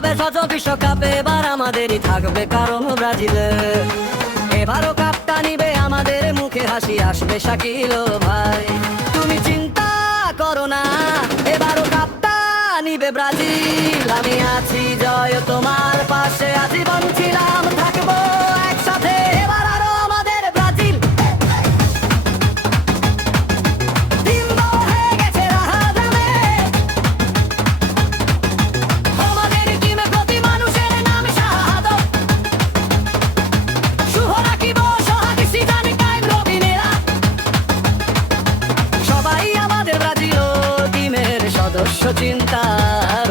হবে সজ বিশ্বকাপে, এবার আমাদেরই থাকবে কারণ ব্রাজিলে। এবারও কাপটা নিবে আমাদের, মুখে হাসি আসবে শাকিল ও ভাই। তুমি চিন্তা করো না, এবারও কাপটা নিবে ব্রাজিল। আমি আছি জয় তোমার পাশে, আজীবন ছিলাম থাকবো একসাথে। এবার আরো আমাদের ব্রাজিল। দিম্ব হয়ে গেছে রাহাজানে, আমাদের টিমে প্রতি মানুষের নাম শাহাদত। শুভ রাখিব সোহাগ সিজান কায়েম রবিনেরা, সবাই আমাদের ব্রাজিল টিমের সদস্য, চিন্তার